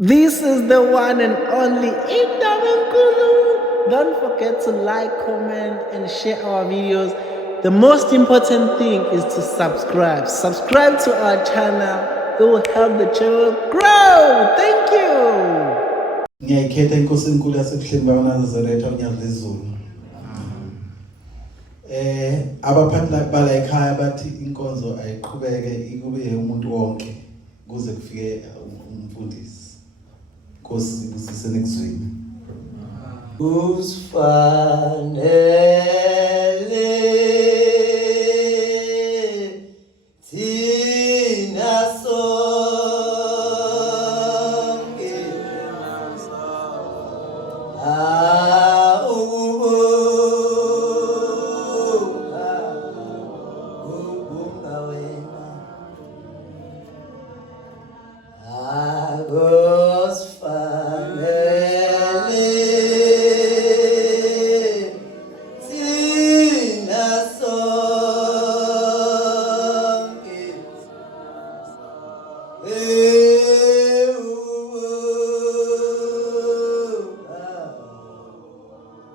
This is the one and only Indabenkulu. Don't forget to like, comment, and share our videos. The most important thing is to subscribe. Subscribe to our channel. It will help the channel grow. Thank you. Ngiyayikhetha inkosi enkulu yasebuhleni baNazaretha UNyazi Lwezulu. Abaphathi bala ekhaya bathi inkonzo ayiqhubeke ikube umuntu wonke kuze kufike umfundisi. Nkosi ibusise nekuzwini. Usifanele thina sonke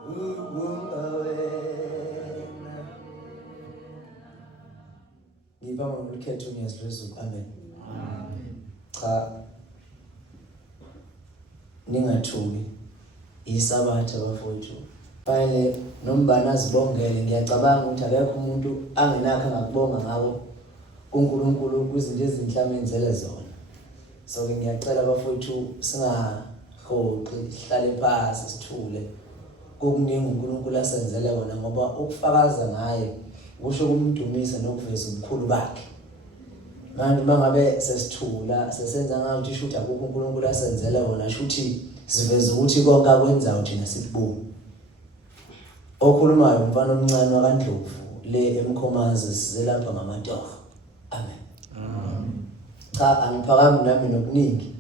ukubuka wena ngibamba ngikhethe UNyazi Lwezulu. Amen. Cha, ningathuki iSabatha bafowethu. Finally nombani azibongele, ngiyacabanga ukuthi akekho umuntu angenakho angakubonga ngawo uNkulunkulu kwizinto ezinhlanu enzele zona. So ke ngiyacela bafowethu singahoqi, sihlale phansi sithule kokuningi uNkulunkulu asenzele wona, ngoba ukufakaza ngaye kusho kumdumisa nokuveza ubukhulu bakhe. Manje mangabe sesithula sesenza ngathi ishuthi akukho uNkulunkulu asenzele wona, shuthi siveza ukuthi konke akwenzayo thina sikubona. Okhulumayo umfana omncane wakaNdlovu le eMkhomazi sizelapha ngamatoho. Amen. Cha, angiphakami nami nokuningi,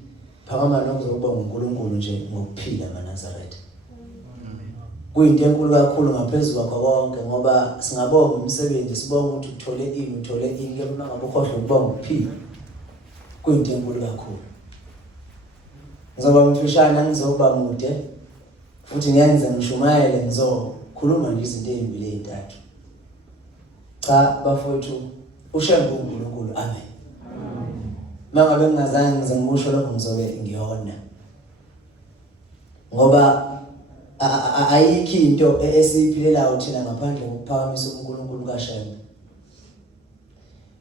phakama nokuzobonga uNkulunkulu nje ngokuphila eNazaretha. Kuyinto enkulu kakhulu ngaphezulu kwakho konke, ngoba singabonga umsebenzi, sibonga ukuthi uthole ini ke mangabe ukhohlwe ukubonga ukuphila. Kuyinto enkulu kakhulu. Ngizoba mfishane, ngizoba mude futhi ngiyenze ngishumayele, ngizokhuluma nje izinto ezimbili ezintathu. Cha bafowethu, uShembe uNkulunkulu. Amen. Mangabe ngingazange ngize ngimusho lokho ngizobe ngiyona, ngoba ayikho into esiyiphilelayo thina ngaphandle kokuphakamisa uNkulunkulu kaShembe.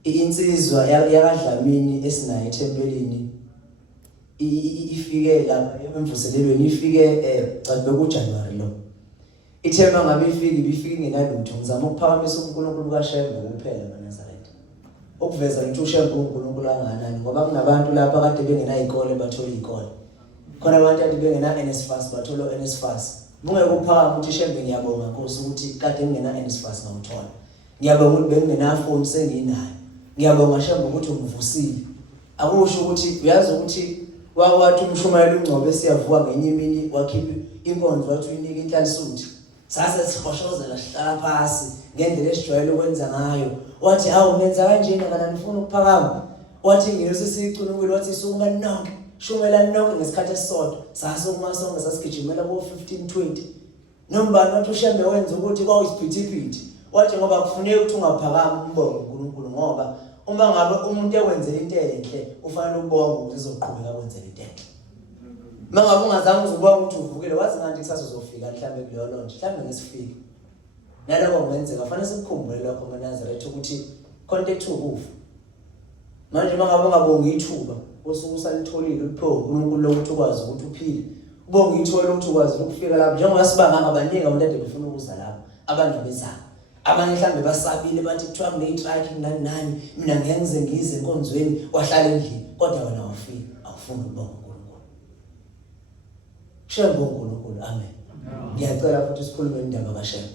Insizwa yakadlamini esinayo ethempelini ifike lapha emvuselelweni, ifike cha bekuJanuary lo. Ithemba ngabe ifike ngenalutho. Ngizama ukuphakamisa uNkulunkulu kaShembe kuphela eNazaretha, ukuveza ukuthi uShembe uNkulunkulu anganani, ngoba kunabantu lapha kade bengenayikole bathola izikole, khona abantu kade bengena NSFAS bathola NSFAS. Mungeke ukuphakama ukuthi Shembe ngiyabonga Nkosi ukuthi kade ngingena NSFAS ngawuthola. Ngiyabonga ukuthi bengingenafoni senginayo. Ngiyabonga Shembe ukuthi ungivusile. Akusho ukuthi uyazi ukuthi wathi umshumayeli uNgcobo esiyavuka ngenye imini wakhipha inkonzo wathi uyinika inhlansuthi. Sase sihoshoza sihlala phansi ngendlela esijwayele ukwenza ngayo. Wathi hawu nenza kanjena kana nifuna ukuphakama. Wathi ngilosi sicunukile, wathi sukuma nonke, shumelani nonke ngesikhathi esisodwa. Sasukuma sonke sasigijimela ko 15-20. Nombani wathi uShembe wenza ukuthi kwawusiphithiphithi. Wathi ngoba kufuneka ukuthi ungaphakama umbonge uNkulunkulu, ngoba uma ngabe umuntu ekwenzela into enhle ufanele ubonge ukuthi uzoqhubeka kwenzela into enhle. Mangabe ungazange uzubonga ukuthi uvukile, wazi manje kusasa uzofika mhlambe kuleyo lonje, mhlambe ngesifika. Naloko ngenzeka fanele sikukhumbule lokho eNazaretha ukuthi contact ukufa. Manje mangabe ungabonga ithuba osuku usalitholile upho uNkulunkulu ukuthi ukwazi ukuthi uphile, ubonga ithuba lokuthi ukwazi ukufika lapho, njengoba sibanga abaningi abantu ade befuna ukuza lapho abangabezayo. Abanye mhlambe basabile bathi kuthiwa kune-tracking nani, mina ngiyenze ngize enkonzweni wahlala endlini, kodwa wena wafika awufuni ukubonga uNkulunkulu. Shembe uNkulunkulu. Amen. Ngiyacela futhi sikhulume indaba kaShembe.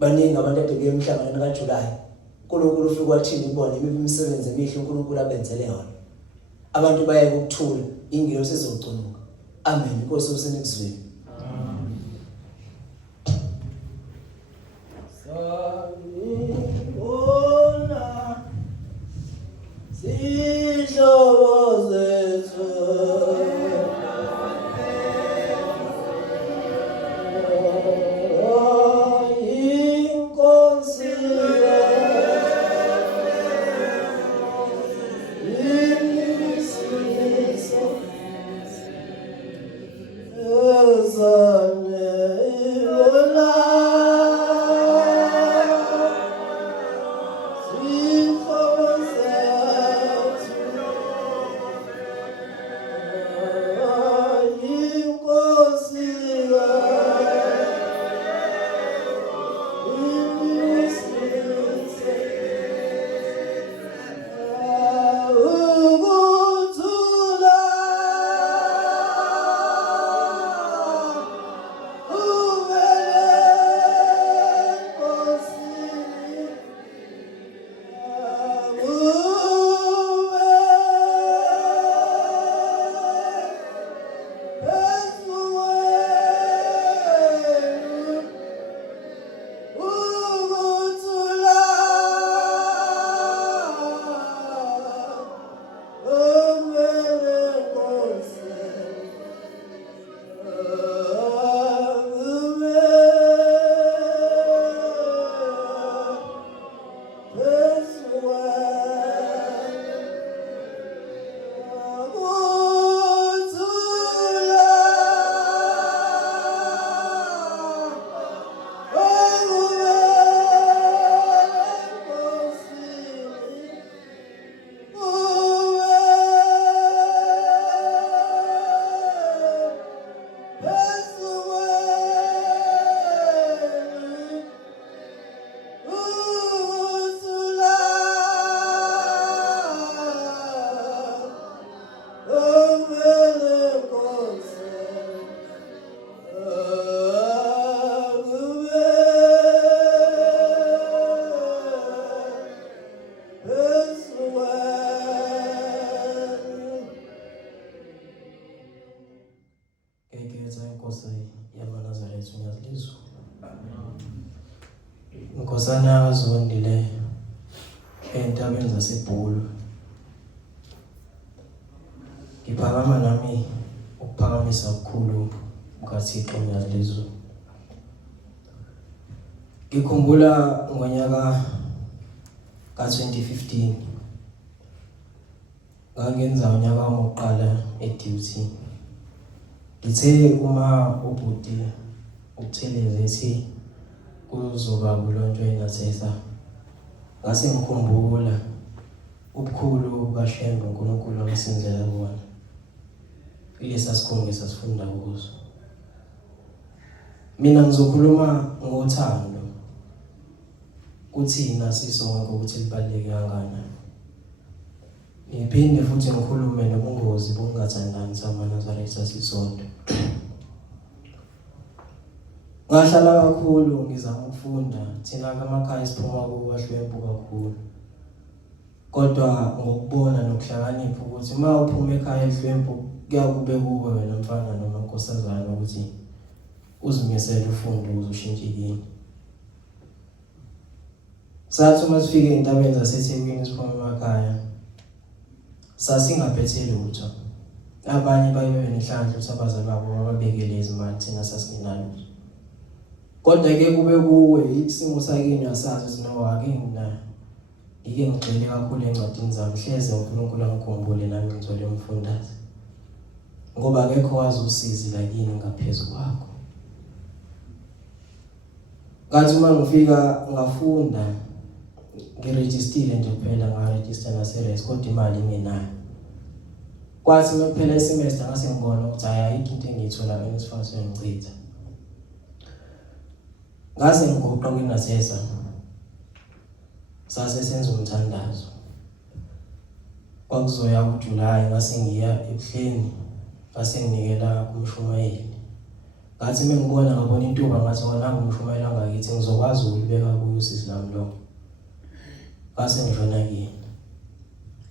Baningi abantu ade beye emhlanganweni kaJulayi, uNkulunkulu ufike wathini ubone imisebenzi emihle uNkulunkulu abenzele yona. Abantu baye ukuthula, ingilosi sizocunuka. Amen. Inkosi usenikuzweni. Sihlobo zethu Amakhosana azondile entabeni zaseBhulu. Ngiphakama nami ukuphakamisa okukhulu kukaThixo uNyazi. Ngikhumbula ngonyaka ka-2015 ngangenza unyaka wami wokuqala e-duty. Ngithe uma ubhuti ukutheleze ethi kuzoba kulonjwe NaTeSA. Ngase ngikhumbula ubukhulu bukaShembe uNkulunkulu abasinzela kubona. Ilesa sikhongo sasifunda kuzo. Mina ngizokhuluma ngothando. Kuthina sisonke ukuthi libaluleke kangakanani. Ngiphinde futhi ngikhulume nobungozi bokungathandani samaNazaretha sisonke. Ngahlala kakhulu ngizama ukufunda, thina emakhaya siphuma kubahlwempu kakhulu. Kodwa ngokubona nokuhlakanipha ukuthi uma uphuma ekhaya ehlwempu kuyakube kuwe wena mfana noma nkosazana ukuthi uzimisele ufunde ukuze ushintshe kini. Sathi uma sifike entabeni zaseThekwini siphuma emakhaya sasingaphethe lutho. Abanye bayibe nenhlanhla ukuthi abazali babo bababekele izimali thina sasingenalutho. Kodwa ke kube kuwe isimo sakini asazi sinowake mina ngike ngigxile kakhulu encwadini zami hleze uNkulunkulu angikhumbule nami ngithole umfundaze. Ngoba akekho wazi usizi lakini ngaphezulu kwakho. Ngathi uma ngifika ngafunda ngirejistile nje kuphela ngaregister nase-res kodwa imali ngenayo. Kwathi makuphela isemester ngase ngibona ukuthi ayikho into engiyithola enisifase ngicitha. Ngase ngigoqa kuNaTeSA. Sase senza umthandazo. Kwakuzoya uJulayi ngase ngiya ebuhleni ngase nginikela kumshumayeli. Ngathi ngibona intuba ngathi wona ngumshumayeli angakithi ngizokwazi ukubeka kuyo Isihlabelelo. Ngase ngishona kini.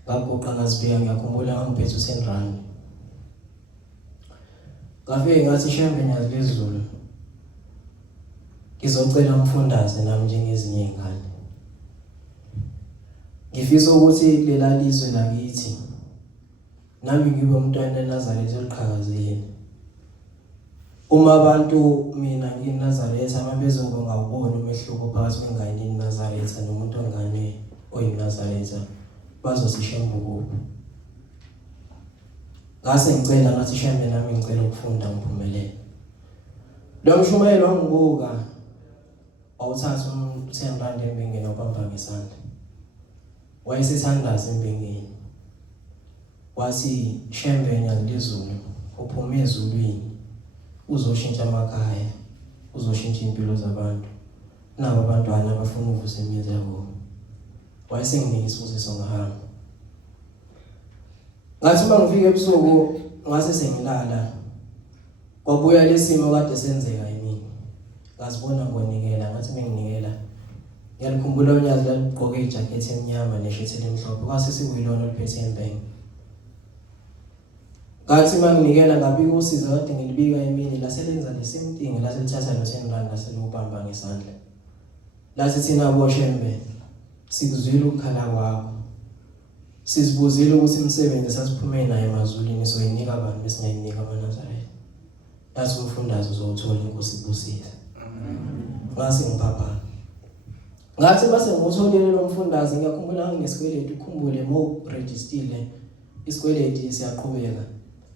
Ngagoqa ngazibeka ngiyakhumbula ngangiphethe u10 rand. Ngafike ngathi Shembe nyazi Lwezulu. Ngizocela umfundaze nami njengezinye izingane. Ngifisa ukuthi lela lizwe lakithi nami ngibe umntwana eNazaretha oliqhakazile. Uma abantu mina ngiNazaretha mabezoba ngawubona umehluko phakathi kwengane eNazaretha nomuntu ongane oyiNazaretha bazosishemba kuphi. Ngase ngicela ngathi Shembe nami ngicela ukufunda ngiphumelele. Lo mshumayeli wangibuka awuthatha u10 rand embengeni obamba ngesandla. Wayesithandaza embengeni. Wathi Shembe nyazi Lwezulu uphume ezulwini uzoshintsha amakhaya, uzoshintsha impilo zabantu. Nabo abantwana abafuna ukuvusa imizi yabo. Wayesenginike isibusiso ngahamba. Ngathi uma ngifika ebusuku ngase sengilala. Kwabuya lesimo kade senzeka yimini. Ngazibona ngonikela ngathi menginikela. Ngiyalikhumbula uNyazi lalugqoke ijacket emnyama neshirt elimhlophe kwase sikuyilona oliphethe embenge. Ngathi manginikela ngabika usizo kade ngilibika emini laselenza the same thing laselithatha no10 rand laselubamba ngesandla. Lasi thina bo Shembe sikuzwile ukukhala kwakho. Sizibuzile ukuthi umsebenzi sasiphume naye emazulwini soyinika abantu besingayinika amaNazaretha. Yathi umfundazo uzothola inkosi ibusisa. Ngase ngiphapha. Ngathi base ngotholele lo mfundazi ngiyakhumbula nginesikweletu ukukhumbule mo registile isikweletu siyaqhubeka.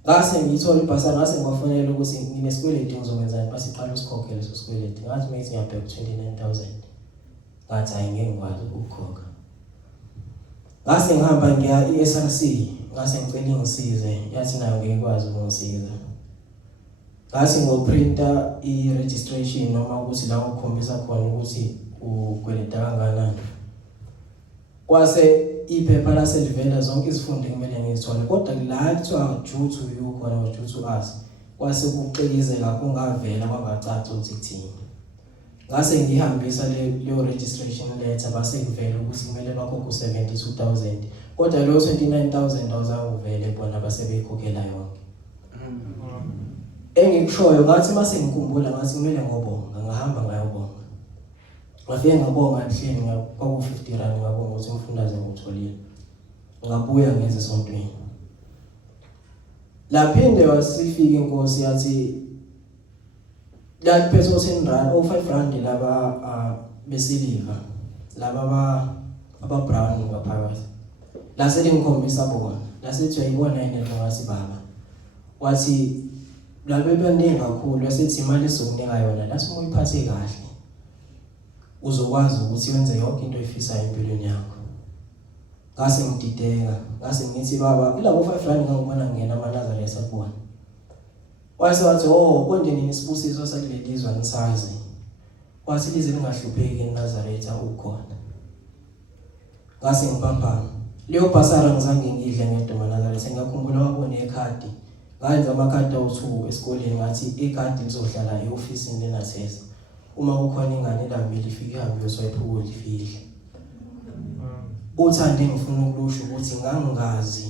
Ngase ngithola ibhasa ngase ngibafonela ukuthi nginesikweletu ngizokwenza basiqala usikhokhe leso sikweletu. Ngathi mase ngiyabheka 29000. Ngathi ayingeke ngikwazi ukukhokha. Ngase ngihamba ngiya eSRC ngase ngicela ingisize yathi nayo ngeke ikwazi ukungisiza. Ngase ngoprinta i-registration noma ukuthi la ukukhombisa khona ukuthi ukweleta kangakanani. Kwase iphepha laselivela zonke izifundo kumele ngizithole kodwa la kuthiwa due to you khona due to us kwase kuxikizela kungavela kwangacaca ukuthi kuthini. Ngase ngihambisa leyo registration letter base kuvela ukuthi kumele bakhokhe u72000 kodwa lo 29000 awuzangivele bona base beyikhokhela yonke. Engikushoyo ngathi mase ngikhumbula ngathi kumele ngobonga ngahamba ngayobonga. ngafike ngabonga ehleni kwaku 50 rand ngabonga ukuthi umfundaze ngutholile ngabuya ngeze esontweni laphinde wasifika inkosi yathi la peso 10 rand o 5 rand laba besiliva laba aba brown ngaphakathi la selingikhombisa bona la sethi uyayibona yini ngasi baba wathi labe baningi kakhulu wasethi imali ezokunika yona lasi uyiphathe kahle uzokwazi ukuthi wenze yonke into oyifisayo empilweni yakho ngase ngidideka ngase ngithi baba ilabo 5 rand ngangibona ngena amaNazaretha kubona wathi konke nini isibusiso sakulelizwe ngisazi wathi lize lingahlupheki eNazaretha ukhona ngase ngiphaphama leyo basara ngizange ngidle ngedoma Nazaretha ngakhumbula wabona ekhadi ngayenza amakhadi awu2 esikoleni ngathi ikhadi lizohlala eofisini leNaTeSA uma kukhona ingane elambile ifike ihambe yoswayiphuko lifihle uthande ngifuna ukusho ukuthi ngangazi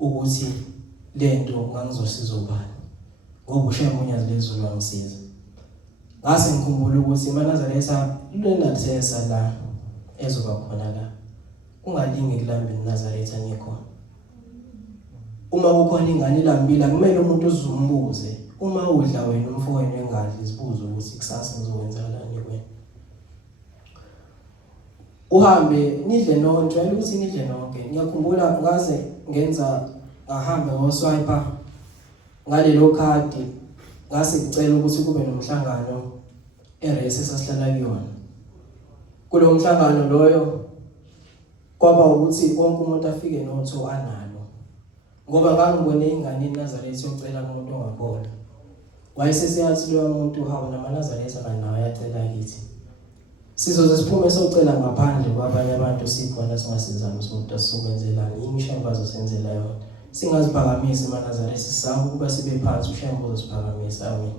ukuthi lento ngangizosiza ubani ngoba uShembe UNyazi Lwezulu wangisiza ngase ngikhumbula ukuthi eNazaretha leNaTeSA la ezoba khona la ungalingi kulambeni Nazaretha ngikhona uma kukhona ingane elambile kumele umuntu uzumbuze uma udla wena umfowenu engadli isibuzo ukuthi kusasa ngizowenzakalani kuwena uhambe nidle nonke ayile ukuthi nidle nonke ngiyakhumbula ngaze ngenza ngahamba ngoswiper ngalelo khadi ngase ngicela ukuthi kube nomhlangano erese sasihlala kuyona kulo mhlangano loyo kwaba ukuthi wonke umuntu afike notho analo ngoba ngangibone ingane eNazaretha yocela umuntu ongabona wayesesiyathi lo muntu hawu namaNazaretha kanawo yacela kithi sizoze siphume socela ngaphandle kwabanye abantu sikhona singasizana somuntu asokwenzelana yini uShembe azosenzela yona singaziphakamisa eNazaretha sisaba ukuba sibe phansi uShembe uzosiphakamisa amen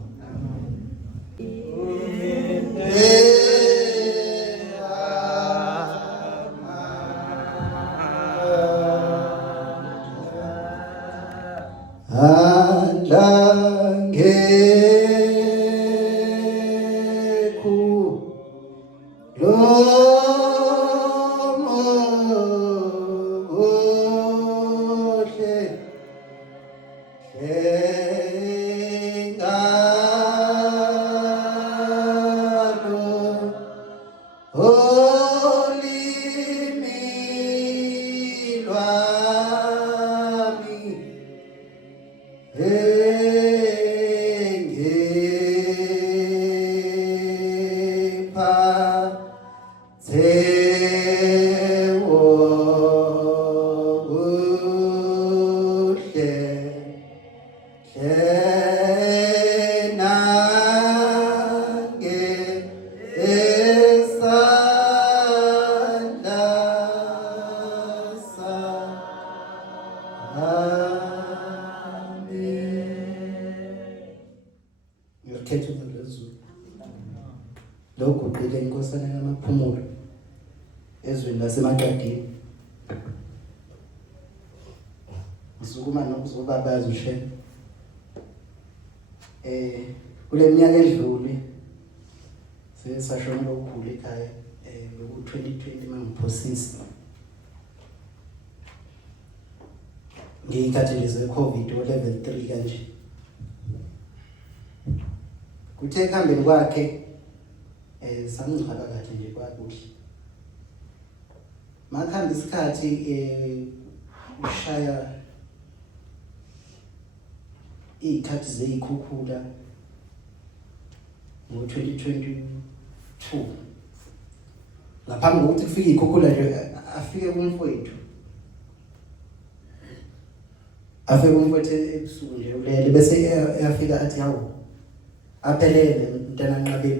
ngikhetha uLwezulu lokho bheke inkosana yamaphumulo ezweni laseMaqadini usukuma nokuzobabaza uShembe kule minyaka edlule sesashona ukukhula ekhaya ngoku 2020 mangiphosisa ngiyikhathelize COVID level 3 kanje kuthe ekuhambeni kwakhe sangihamba kahle nje kwakuhle makhamba isikhathi ushaya ikhathi zeyikhukhula ngo-2022 ngaphambi kokuthi kufike ikhukhula nje afike kumfowethu ebusuku nje ulele bese eyafika athi hawu aphelele mntana nqabe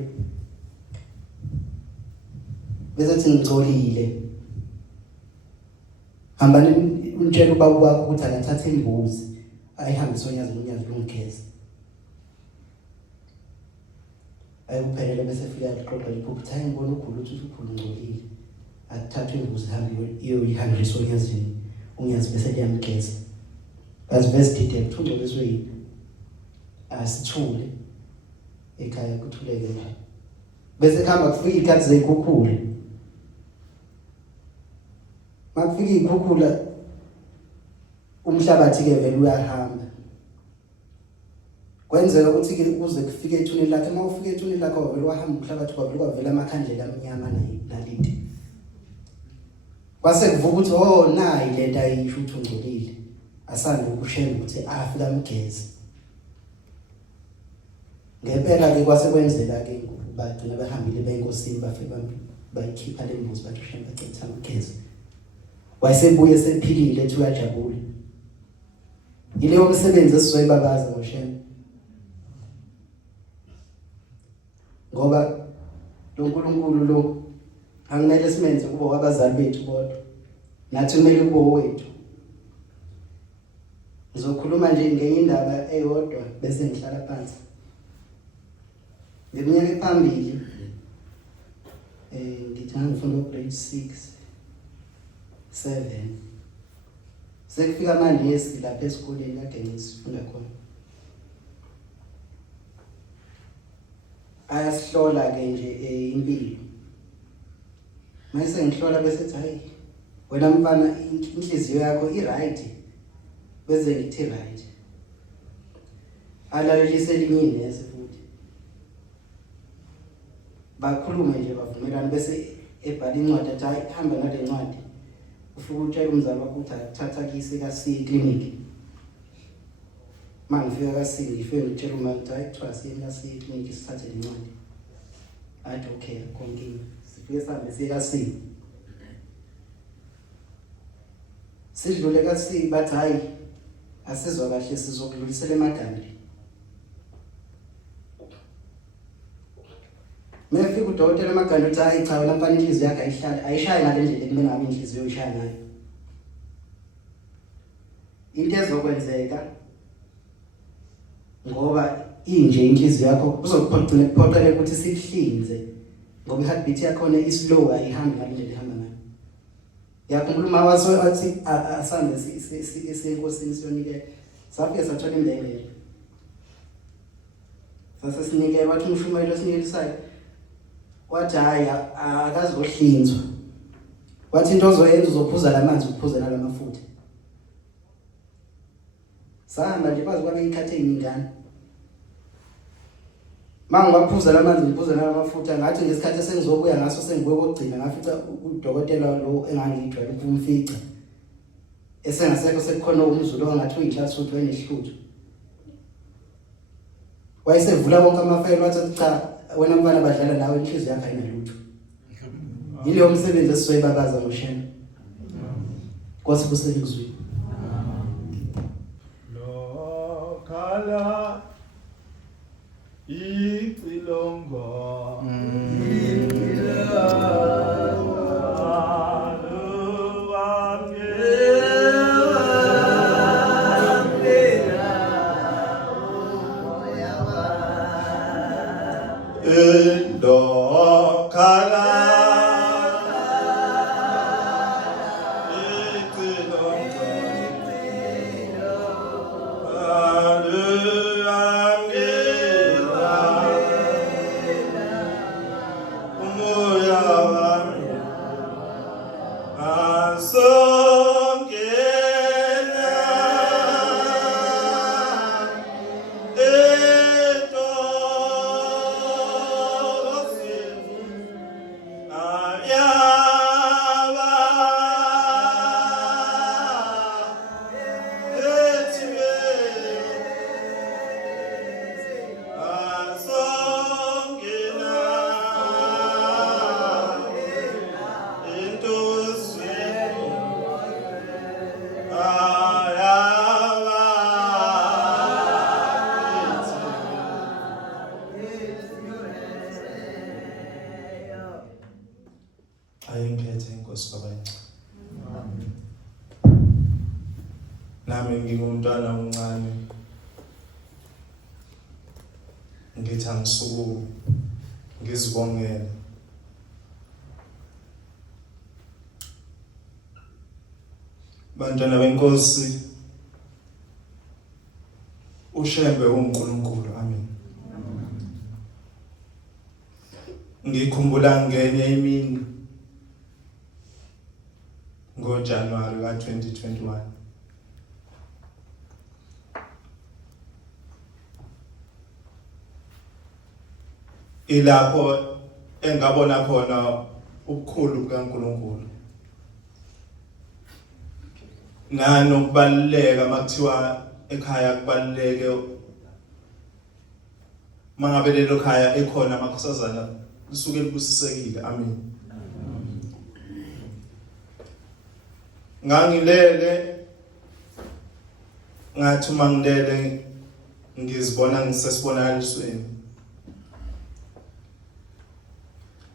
bese athi ngigcolile hambani untshela ubaba wakho ukuthi akathathe imbuzi ayihambise UNyazi lungikeza ayikuphelele bese efika aqoqa liphupho hayi ngibona ugula ukuthi uphula ngcolile athathe imbuzi hambe iyoyihambisa UNyazi bese liyamgeza azivese detail thungcoliswe yini asithule ekhaya kuthuleke nje bese khamba kufika ikhathi zekhukhula. Makufika ikhukhula umhlabathi ke vele uyahamba. Kwenzeka ukuthi ke kuze kufike ethuneni lakhe, uma ufika ethuneni lakhe vele wahamba umhlabathi kwavela amakhandlela amnyama naliti. Kwase kuvuka ukuthi oh nayi lento ayisho ukuthi ungcolile. Asande ukushemba ukuthi afika amgeze. Ngempela ke kwase kwenzela ke bagcina behambile beyinkosini bafike bayikhipha le mbuzi bathi ushemba cetha amgeze. Wayesebuye sephilile ethi uyajabula. Ileyo msebenzi esizoyibabaza ngoshemba. Ngoba uNkulunkulu lo angimele simenze kubo abazali bethu kodwa nathi kumele kubo wethu. Ngizokhuluma nje ngenye indaba eyodwa bese ngihlala phansi. Ngeminyaka ephambili ngithi ngifunda grade 6 7 sekufika amanesi lapha esikoleni kade ngisifunda khona. Ayasihlola ke nje impilo. Mase ngihlola bese ethi hayi wena mfana inhliziyo yakho i-right. Bese ngithi right. Alalelise elinye inesi futhi. Bakhulume nje bavumelana bese ebhala incwadi athi hayi hamba nale ncwadi. Ufike utshela umzali wakho ukuthi athatha kise ka-C clinic. Mangifika ka-C ngifike ngitshela uma ukuthi hayi kuthiwa ka-C clinic sithathe le ncwadi. Athi okay konke. Sifike sihambe siye ka-C. Sidlule ka-C bathi hayi asizwa kahle sizokudlulisela eMagandla. Mefika udokotela eMagandla uthi hayi cha wena mfana inhliziyo yakho ayishaye ngale ndlela ekumele ngabe inhliziyo ishaya ngayo. Into ezokwenzeka ngoba inje inhliziyo yakho kuzokuphoqela ukuthi sikuhlinze ngoba iheartbeat yakho islow ayihambi ngale ndlela ehamba ngayo. Yakhumbula uma wathi asambe esenkosini siyonike safike sathola imbengelo. Sase sinike wathi umshumayelo sinikelisayo. Wathi hayi akazohlinzwa. Wathi into ozoyenza uzophuza lamanzi uphuze nalamafutha. Sahamba nje bazi kwabe ikhathe ey'ningana. Mangibaphuza lamanzi ngiphuza nalamafutha ngathi ngesikhathi sengizobuya ngaso sengibuye kokugcina ngafica udokotela lo engangijwayele ukumfica. Esengasekho sekukhona umZulu ongathi uyinhlasuthu wayenehluthu. Wayesevula bonke amafayili wathi cha wena mfana badlala nawe inhliziyo yakho ayinalutho. Yileyo msebenzi esizoyibabaza ngoshembe. Kwase kusekuzwini. Lo khala icilongo ayingiphethe inkosi kabanci. Nami ngingumntwana omncane. Ngithi angisuku ngizibongele. Bantwana benkosi, uShembe uNkulunkulu, amen. ngikhumbula ngenye imini ngoJanuwari ka-2021 ilapho engabona khona ubukhulu bukaNkulunkulu nanokubaluleka makuthiwa ekhaya kubaluleke mangabe lelo khaya ekhona amakhosazana lisuke libusisekile. Amen. Ngangilele ngathi mangilele ngizibona ngisesibonakalisweni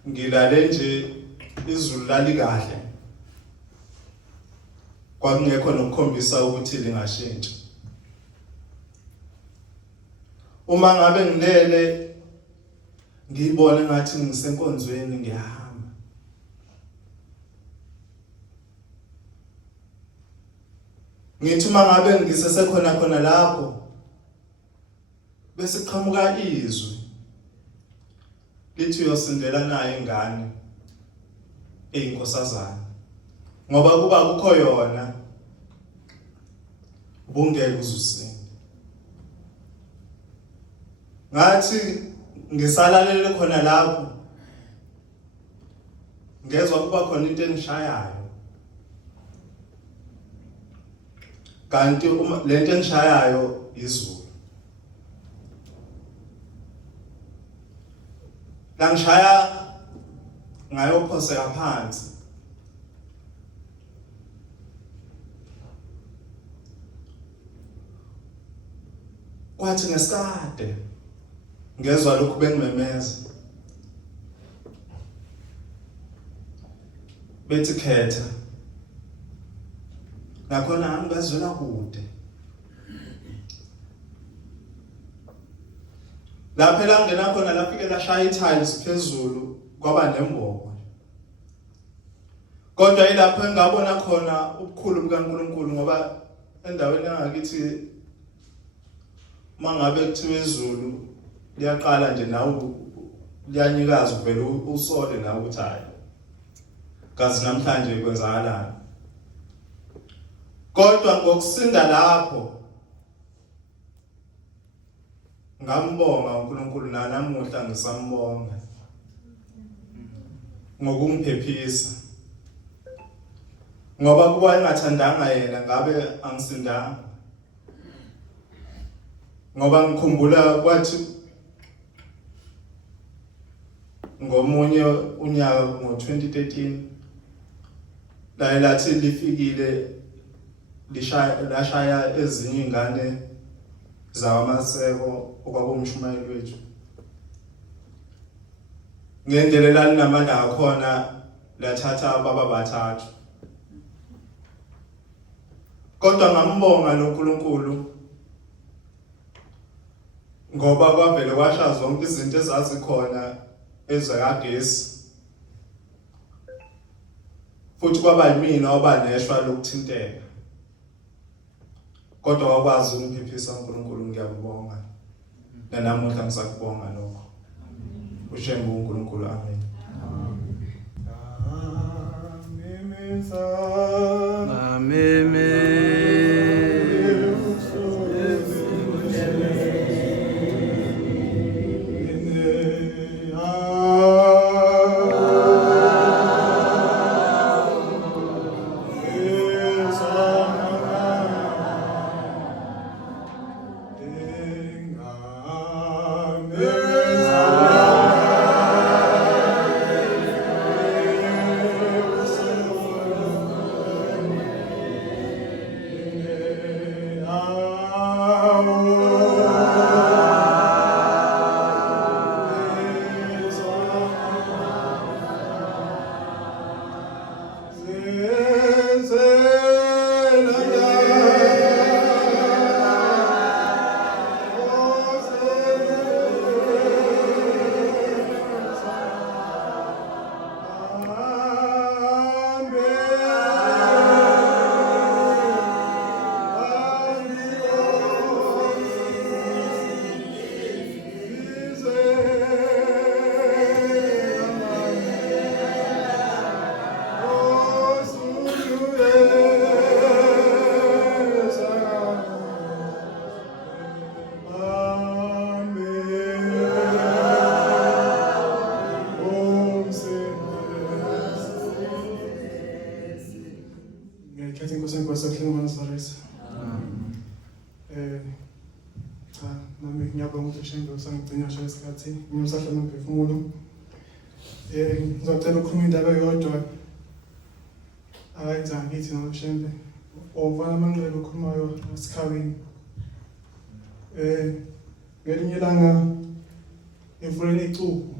ngilale nje izulu lalikahle kwakungekho nokukhombisa ukuthi lingashintshi. Uma ngabe ngilele ngibone ngathi ngisenkonzweni ngiyahamba ngithi uma ngabe ngisesekhona khona lapho bese qhamuka izwi lithi uyosindela naye ingane eyinkosazana ngoba kuba kukho yona ubungeke uzusinde. Ngathi ngisalalele khona lapho ngezwe kuba khona into engishayayo kanti lento engishayayo izulu. Langishaya ngayophoseka phansi kwathi ngesikade ngezwe lokhu bengimemeza bethi khetha nakhona hamba ngazwela kude lapho langena khona lafike lashaya i-tiles phezulu kwaba nembobo kodwa ilapho engabona khona ubukhulu bukaNkulunkulu ngoba endaweni yangakithi mangabe kuthiwa izulu liyaqala nje nawe liyanyikaza uvele usole nawe ukuthi hayi kazi namhlanje kwenzakalani. Kodwa ngokusinda lapho ngambonga uNkulunkulu namuhla ngisambonga ngokungiphephisa ngoba kuba engathandanga yena ngabe angisindanga ngoba ngikhumbula kwathi ngomunye unyaka ngo-2013 lathi lifikile lashaya ezinye ingane zawamaseko okwakumshumayeli wethu ngendlela lalinamandla akhona lathatha baba bathathu. Kodwa ngambonga lo Nkulunkulu ngoba kwavele kwasha zonke izinto ezazikhona ezakagesi futhi kwaba yimina obaneshwa lokuthinteka kodwa wakwazi ukungiphephisa uNkulunkulu. Ngiyabonga namuhla ngisakubonga lokho. Ushembe uNkulunkulu. Amen. ngiyakhetha inkosi yaseNazaretha. Cha, nami ngiyabonga ukuthi Shembe usangigcina nje isikhathi ngiyosahla nomphefumulo. Ngizocela ukukhuluma indaba eyodwa akayenzanga kithi no Shembe. Ovana amanqeba okhulumayo esikhabeni. Ngelinye ilanga emfuleni eCuphu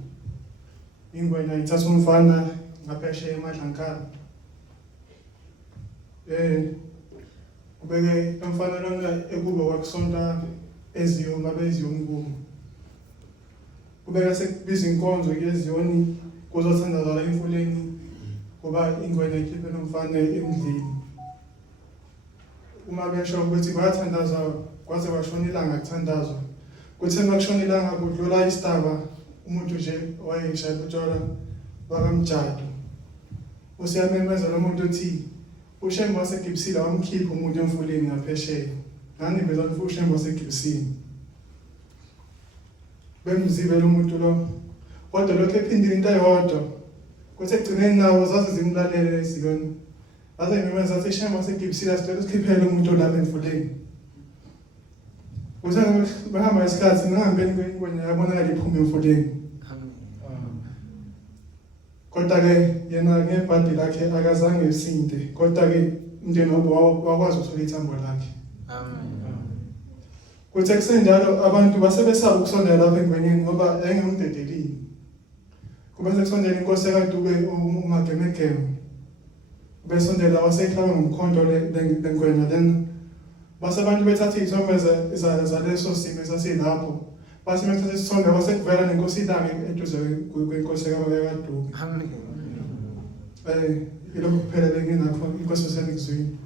ingwenya ithatha umfana ngaphesheya eMadlankala. Ubeke umfana lona ekuba wakusonta eziyo ngabe eziyomkumu. Ubeka sekubiza inkonzo yeziyoni kuzothandazwa la emfuleni kuba ingwenya ikhiphe nomfana emdleni. Uma besho ukuthi bayathandaza kwaze kwashona ilanga kuthandazwa. Kuthe makushona ilanga kudlula isitaba umuntu nje wayeshaya utshwala bakamjado. Usiyamemeza lo muntu uthi uShembe waseGibsile wamkhipha umuntu emfuleni ngaphesheya. Ngangiveza ukuthi uShembe waseGibsile. Bemzibe lo muntu lo. Kodwa lokho ephindile into eyodwa. Kuthe egcineni nawo zaze zimlalele iziyoni. Aze ngimemeza ukuthi uShembe waseGibsile asicela ukukhiphela umuntu la emfuleni. Kuthe bahamba isikhathi ngihambeni kwengwenya yabonakala iphuma emfuleni. Kodwa ke yena ngebhadi lakhe akazange esinde. Kodwa ke umndeni wakwazi ukuthola ithambo lakhe. Kuthe kusenjalo abantu basebesaba ukusondela lapha engwenyeni ngoba yayingumdedelini. Kube sekusondela inkosi kaDube uMagemegeme. Besondela wasekhaba ngomkhonto lengwenya lena. Base abantu bethatha izithombe zaleso simo esasilapho. Base bethatha isithombe wasekuvela nenkosi ilanga eduze kwenkosi kaDube. Amen. Ilokhu kuphela benginakho inkosi yaseNingizimu.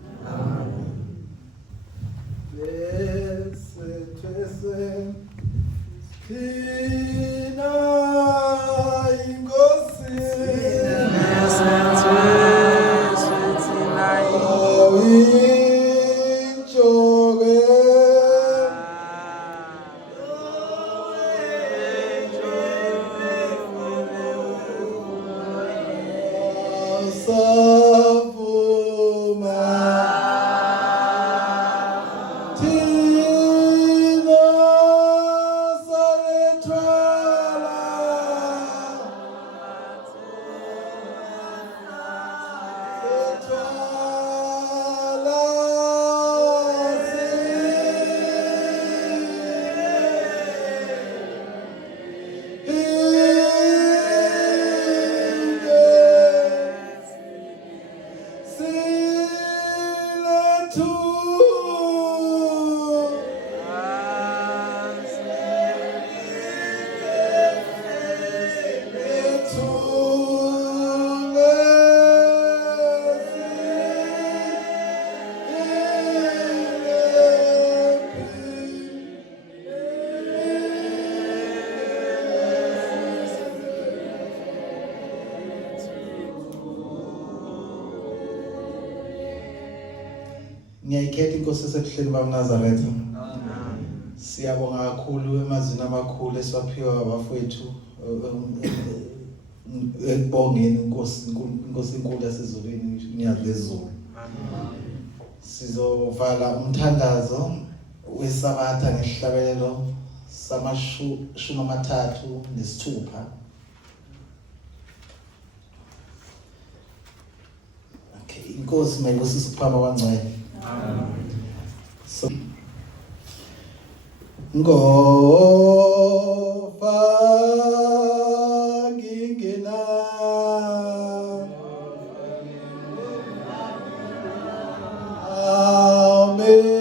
Ngiyayikhetha inkosi yasebuhleni bakaNazaretha. Siyabonga kakhulu emazwini amakhulu esiwaphiwa abafowethu ekubongeni inkosi enkulu yasezulwini UNyazi Lwezulu. Sizovala umthandazo weSabatha ngesihlabelelo sama-36. Okay, inkosi mayibusise ukuphama kwaNgcwele. So, ngofa ngingena amena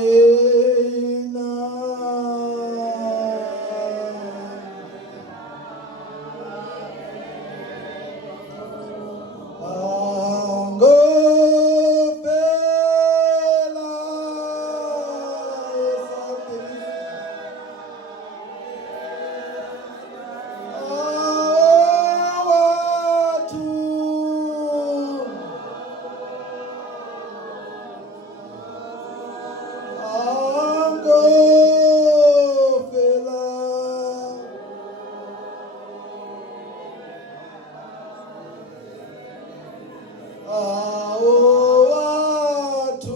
watu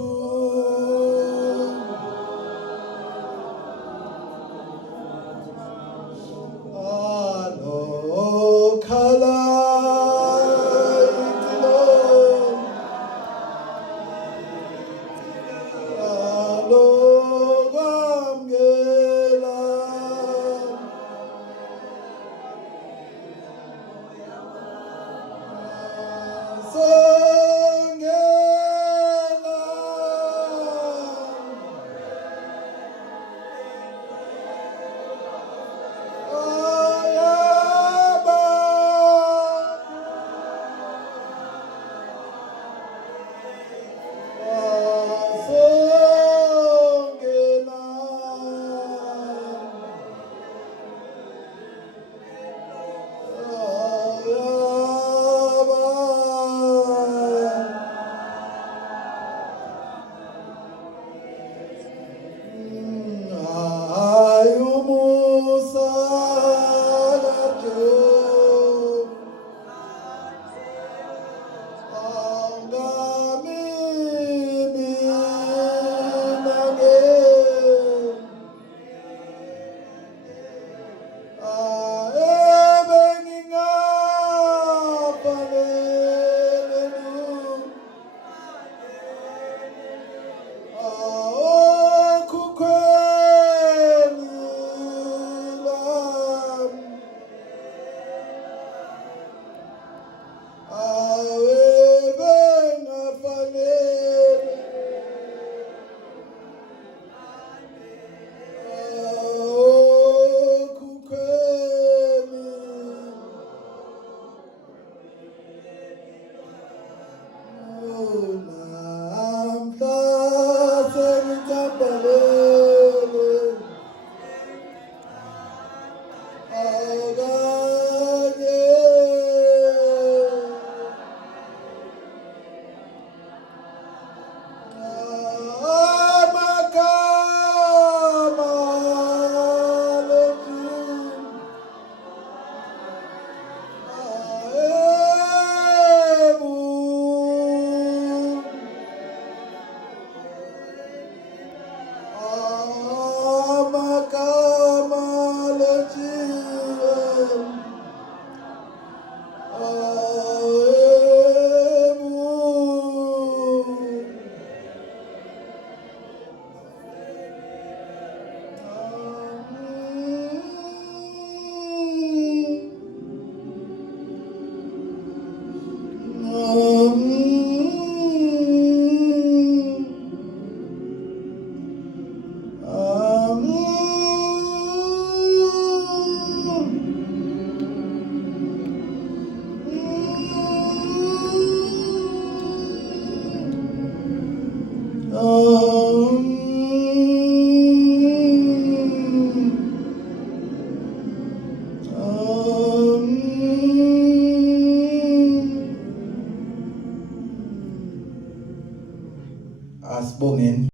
Asibongeni.